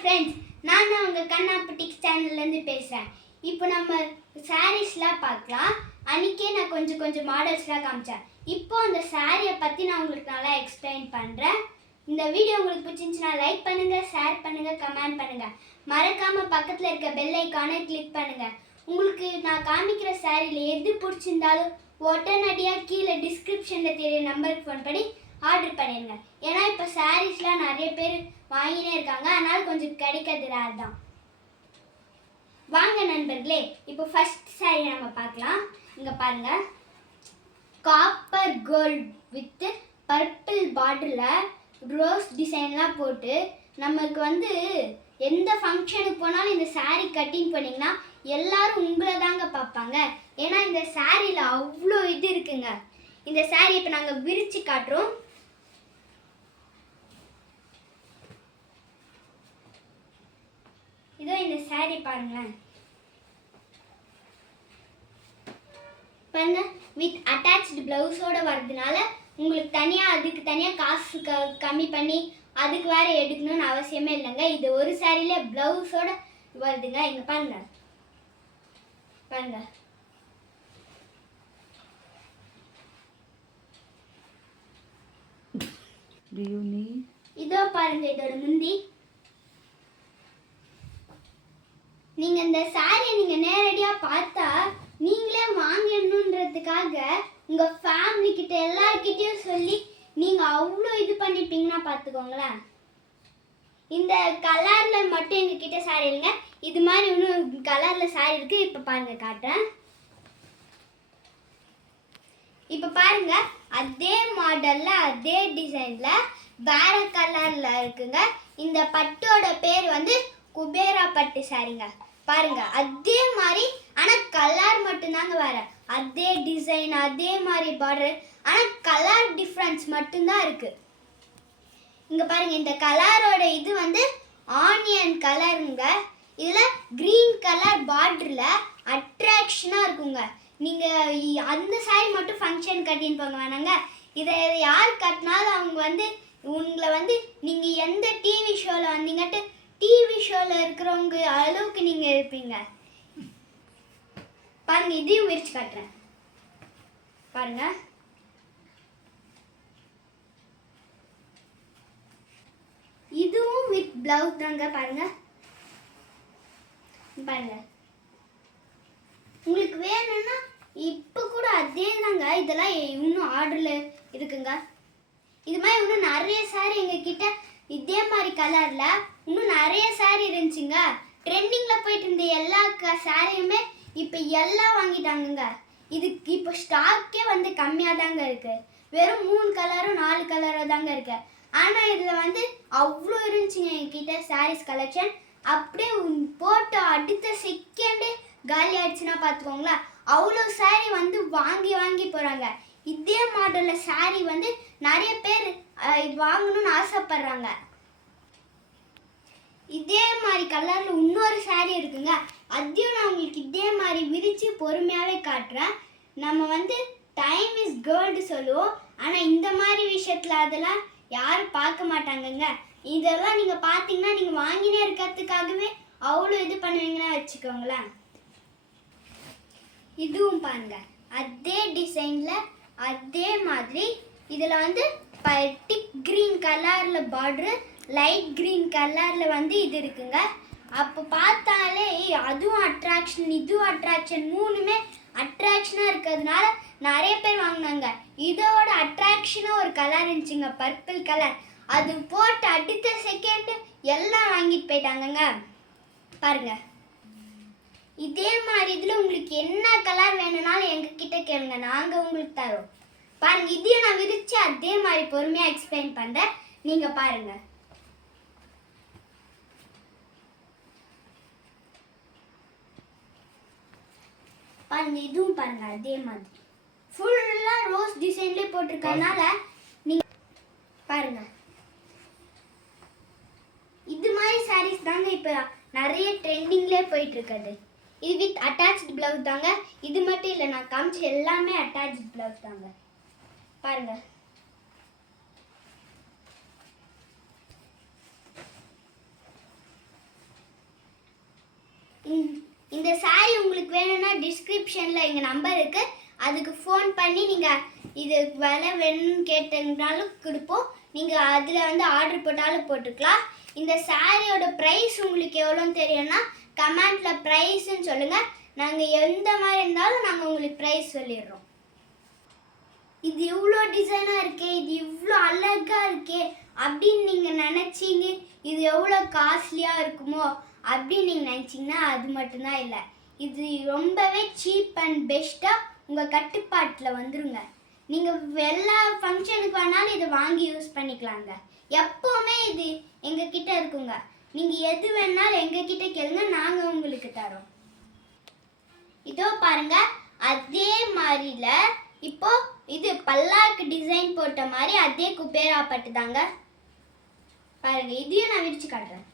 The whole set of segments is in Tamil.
ஃப்ரெண்ட்ஸ், நான் தான் உங்கள் கண்ணா புட்டிக்ஸ் சேனல்லேருந்து பேசுகிறேன். இப்போ நம்ம சாரீஸ்லாம் பார்க்கலாம். அன்றைக்கே நான் கொஞ்சம் மாடல்ஸ்லாம் காமிச்சேன். இப்போ அந்த சாரியை பற்றி நான் உங்களுக்கு நல்லா எக்ஸ்பிளைன் பண்ணுறேன். இந்த வீடியோ உங்களுக்கு பிடிச்சிருந்துச்சுன்னா லைக் பண்ணுங்கள், ஷேர் பண்ணுங்கள், கமெண்ட் பண்ணுங்கள். மறக்காமல் பக்கத்தில் இருக்க பெல் ஐக்கானை கிளிக் பண்ணுங்கள். உங்களுக்கு நான் காமிக்கிற சாரியில் எது பிடிச்சிருந்தாலும் உடனடியாக கீழே டிஸ்கிரிப்ஷனில் தெரிய நம்பருக்கு ஃபோன் பண்ணி ஆர்டர் பண்ணிடுங்க. ஏன்னா இப்போ சாரீஸ்லாம் நிறைய பேர் வாங்கினே இருக்காங்க, அதனால் கொஞ்சம் கிடைக்கிறது ரேர் தான். வாங்க நண்பர்களே, இப்போ ஃபர்ஸ்ட் சாரீ நம்ம பார்க்கலாம். இங்கே பாருங்கள், காப்பர் கோல்ட் வித் பர்பிள் பார்டரில் ரோஸ் டிசைன்லாம் போட்டு நமக்கு எந்த ஃபங்க்ஷனுக்கு போனாலும் இந்த சாரீ கட்டிங் பண்ணிங்கன்னா எல்லாரும் உங்களை தாங்க பார்ப்பாங்க. ஏன்னா இந்த சாரியில் அவ்வளோ இது இருக்குங்க. இந்த சாரீ இப்போ நாங்கள் விரித்து காட்டுறோம். இதோ இந்த சாரீ பாருங்களேன். பாருங்க, வித் அட்டாச்டு பிளவுஸோட வர்றதுனால உங்களுக்கு அதுக்கு தனியாக காசு கம்மி பண்ணி அதுக்கு வேற எடுக்கணும்னு அவசியமே இல்லைங்க. இது ஒரு சாரியில பிளவுஸோட வருதுங்க. இங்க பாருங்க பாருங்க, இதோ பாருங்க, இதோட முந்தி. நீங்க இந்த சாரியை நீங்க நேரடியா பார்த்தா நீங்களே வாங்கணுன்றதுக்காக உங்க ஃபேமிலி கிட்ட எல்லார்கிட்டயும் சொல்லி நீங்க அவ்வளோ இது பண்ணிப்பீங்கன்னா பார்த்துக்கோங்களேன். இந்த கலர்ல மட்டும் எங்ககிட்ட சாரி இல்லைங்க, இது மாதிரி இன்னும் கலர்ல சாரி இருக்கு. இப்போ பாருங்க, காட்டுறேன். இப்போ பாருங்க, அதே மாடல்ல அதே டிசைன்ல வேற கலர்ல இருக்குங்க. இந்த பட்டோட பேர் குபேரா பட்டு சாரிங்க. பாருங்க, அதே மாதிரி ஆனா கலர் மட்டும்தாங்க வேற. அதே டிசைன், அதே மாதிரி பார்டர், ஆனா கலர் டிஃப்ரென்ஸ் மட்டும்தான் இருக்கு. இங்க பாருங்க, இந்த கலரோட இது ஆனியன் கலருங்க. இதுல கிரீன் கலர் பார்டர்ல அட்ராக்ஷனா இருக்குங்க. நீங்க அந்த சாரி மட்டும் ஃபங்க்ஷன் கட்டின்னு போங்க வேணாங்க. இதை யார் கட்டினாலும் அவங்க உங்களை நீங்க எந்த டிவி ஷோல வந்தீங்கட்டு டிவி ஷோல இருக்கிறவங்க அளவுக்கு நீங்க இருப்பீங்க. பாருங்க, இதையும் விரிச்சு காட்டுறேன். பாருங்க, இதுவும் வித் பிளவுஸ் தாங்க. பாருங்க பாருங்க, உங்களுக்கு வேணும்னா இப்போ கூட அதே தாங்க. இதெல்லாம் இன்னும் ஆர்டர்ல இருக்குங்க. இது மாதிரி இன்னும் நிறைய சாரி எங்ககிட்ட இதே மாதிரி கலர்ல இன்னும் நிறைய சாரி இருந்துச்சுங்க. ட்ரெண்டிங்ல போயிட்டு இருந்த எல்லா சாரியுமே இப்போ எல்லாம் வாங்கிட்டாங்க. இதுக்கு இப்போ ஸ்டாக்கே கம்மியாக தாங்க இருக்கு. வெறும் 3 கலரும் 4 கலரும் தாங்க இருக்கு. ஆனால் இதில் அவ்வளோ இருந்துச்சுங்க எங்ககிட்ட சாரீஸ் கலெக்ஷன். அப்படியே போட்டு அடுத்த செகண்டே காலி ஆயிடுச்சுன்னா பார்த்துக்கோங்களேன். அவ்வளோ சாரி வாங்கி போகிறாங்க. இதே மாடலில் சாரி நிறைய பேர் வாங்கணும்னு ஆசைப்படுறாங்க. இதே மாதிரி கலரில் இன்னொரு சாரி இருக்குங்க. அதையும் நான் உங்களுக்கு இதே மாதிரி விரித்து பொறுமையாகவே காட்டுறேன். நம்ம டைம் இஸ் கோல்டு சொல்லுவோம், ஆனால் இந்த மாதிரி விஷயத்தில் அதெல்லாம் யாரும் பார்க்க மாட்டாங்கங்க. இதெல்லாம் நீங்கள் பார்த்தீங்கன்னா நீங்கள் வாங்கினே இருக்கிறதுக்காகவே அவ்வளோ இது பண்ணுவீங்கன்னா வச்சுக்கோங்களேன். இதுவும் பாருங்க, அதே டிசைனில் அதே மாதிரி இதில் டிக் கிரீன் கலரில் பார்டரு, லைட் கிரீன் கலரில் இது இருக்குங்க. அப்போ பார்த்தாலே அதுவும் அட்ராக்ஷன், இதுவும் அட்ராக்ஷன், மூணுமே அட்ராக்ஷனாக இருக்கிறதுனால நிறைய பேர் வாங்கினாங்க. இதோட அட்ராக்ஷனாக ஒரு கலர் இருந்துச்சுங்க, பர்பிள் கலர். அது போட்டு அடுத்த செகண்டு எல்லாம் வாங்கிட்டு போயிட்டாங்கங்க. பாருங்க, இதே மாதிரி இதில் உங்களுக்கு என்ன கலர் வேணும்னாலும் எங்ககிட்ட கேளுங்க, நாங்கள் உங்களுக்கு தரோம். பாருங்க, இதையும் நான் விரிச்சு அதே மாதிரி பொறுமையாக எக்ஸ்பிளைன் பண்ணுறேன், நீங்கள் பாருங்க. பாருங்க, இதுவும் பாருங்க, அதே மாதிரி ஃபுல்லாக ரோஸ் டிசைன்லேயே போட்டிருக்கனால நீங்க பாருங்க. இது மாதிரி சாரீஸ் தாங்க இப்போ நிறைய ட்ரெண்டிங்லேயே போயிட்டு இருக்குது. இது வித் அட்டாச்டு பிளவுஸ் தாங்க. இது மட்டும் இல்லை, நான் காமிச்ச எல்லாமே அட்டாச்டு பிளவுஸ் தாங்க. பாருங்க, இந்த saree உங்களுக்கு வேணும்னா டிஸ்கிரிப்ஷனில் எங்கள் நம்பர் இருக்குது, அதுக்கு ஃபோன் பண்ணி நீங்கள் இது விலை வேணும்னு கேட்டீங்கனாலும் கொடுப்போம். நீங்கள் அதில் வந்து ஆர்டர் போட்டாலும் போட்டுக்கலாம். இந்த சாரியோட ப்ரைஸ் உங்களுக்கு எவ்வளோன்னு தெரியும்னா கமெண்ட்டில் ப்ரைஸ்ன்னு சொல்லுங்கள். நாங்கள் எந்த மாதிரி இருந்தாலும் நாங்கள் உங்களுக்கு ப்ரைஸ் சொல்லிடுறோம். இது இவ்வளோ டிசைனாக இருக்கே, இது இவ்வளோ அழகாக இருக்கே அப்படின்னு நீங்கள் நினச்சிங்க இது எவ்வளோ காஸ்ட்லியாக இருக்குமோ அப்படின்னு நீங்கள் நினச்சிங்கன்னா அது மட்டும்தான் இல்லை. இது ரொம்பவே சீப் அண்ட் பெஸ்ட்டாக உங்கள் கட்டுப்பாட்டில் வந்துருங்க. நீங்கள் எல்லா ஃபங்க்ஷனுக்கு வேணாலும் இதை வாங்கி யூஸ் பண்ணிக்கலாங்க. எப்போவுமே இது எங்ககிட்ட இருக்குங்க. நீங்கள் எது வேணாலும் எங்ககிட்ட கேளுங்க, நாங்கள் உங்களுக்கு தரோம். இதோ பாருங்க, அதே மாதிரில இப்போ இது பல்லாக்கு டிசைன் போட்ட மாதிரி அதே குபேரா பட்டு தாங்க. பாருங்க, இதையும் நான் விரிச்சு காட்டுறேன்.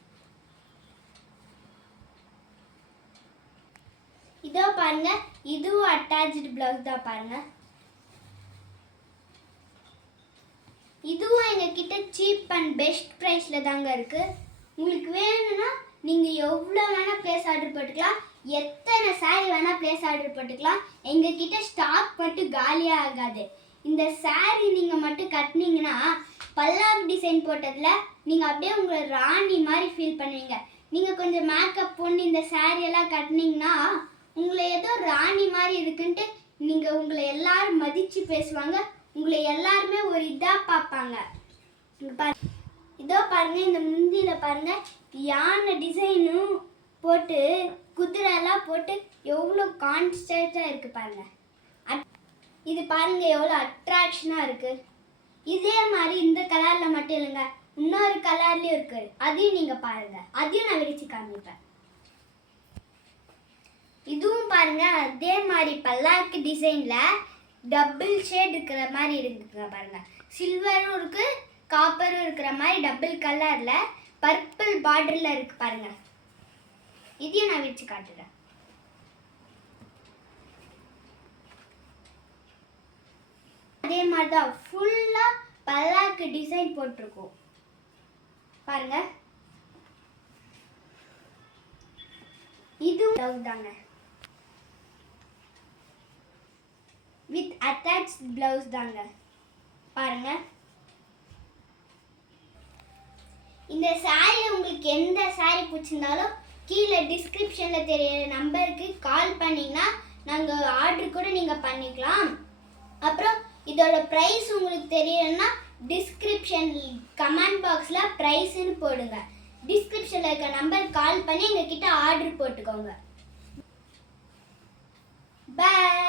இதோ பாருங்க, இதுவும் அட்டாச்சு பிளவுஸ் தான். பாருங்க, இதுவும் எங்ககிட்ட சீப் அண்ட் பெஸ்ட் ப்ரைஸில் தாங்க இருக்குது. உங்களுக்கு வேணும்னா நீங்கள் எவ்வளோ வேணால் ப்ளேஸ் ஆர்டர் போட்டுக்கலாம், எத்தனை saree வேணால் ப்ளேஸ் ஆர்டர் போட்டுக்கலாம். எங்ககிட்ட ஸ்டாக் மட்டும் காலியாக ஆகாது. இந்த saree நீங்கள் மட்டும் கட்டினீங்கன்னா பல்லாக்கு டிசைன் போட்டதில் நீங்கள் அப்படியே உங்களை ராணி மாதிரி ஃபீல் பண்ணுவீங்க. நீங்கள் கொஞ்சம் மேக்கப் பண்ணி இந்த சாரியெல்லாம் கட்டினீங்கன்னா உங்களை ஏதோ ராணி மாதிரி இருக்குன்ட்டு நீங்கள் உங்களை எல்லாரும் மதித்து பேசுவாங்க. உங்களை எல்லாருமே ஒரு இதாக பார்ப்பாங்க. இதோ பாருங்க, இந்த முந்தியில் பாருங்க யானை டிசைனும் போட்டு குதிரைலாம் போட்டு எவ்வளோ கான்ஸ்டன்ட்டாக இருக்குது பாருங்க. இது பாருங்க எவ்வளோ அட்ராக்ஷனாக இருக்குது. இதே மாதிரி இந்த கலரில் மட்டும் இல்லைங்க, இன்னொரு கலர்லேயும் இருக்குது. அதையும் நீங்கள் பாருங்க, அதையும் நான் விரிச்சு காமிப்பேன். இதுவும் பாருங்க அதே மாதிரி பல்லாக்கு டிசைனில் டபுள் ஷேட் இருக்கிற மாதிரி இருக்குங்க. பாருங்க, சில்வரும் இருக்கு, காப்பரும் இருக்கிற மாதிரி டபுள் கலரில் பர்பிள் பார்டரில் இருக்கு. பாருங்க, இதையும் நான் வச்சு காட்டுறேன். அதே மாதிரி தான் ஃபுல்லாக பல்லாக்கு டிசைன் போட்டிருக்கோம். பாருங்க, இதுவும் தாங்க வித் அட்டாச் பிளவுஸ் தாங்க. பாருங்க, இந்த சாரி உங்களுக்கு எந்த சாரி பிடிச்சிருந்தாலும் கீழே டிஸ்கிரிப்ஷனில் தெரியிற நம்பருக்கு கால் பண்ணிங்கன்னா நாங்கள் ஆர்டர் கூட நீங்கள் பண்ணிக்கலாம். அப்புறம் இதோட ப்ரைஸ் உங்களுக்கு தெரியலன்னா டிஸ்கிரிப்ஷன் கமெண்ட் பாக்ஸில் ப்ரைஸ்ன்னு போடுங்க. டிஸ்கிரிப்ஷனில் இருக்க நம்பர் கால் பண்ணி எங்ககிட்ட ஆர்டர் போட்டுக்கோங்க. பாய்.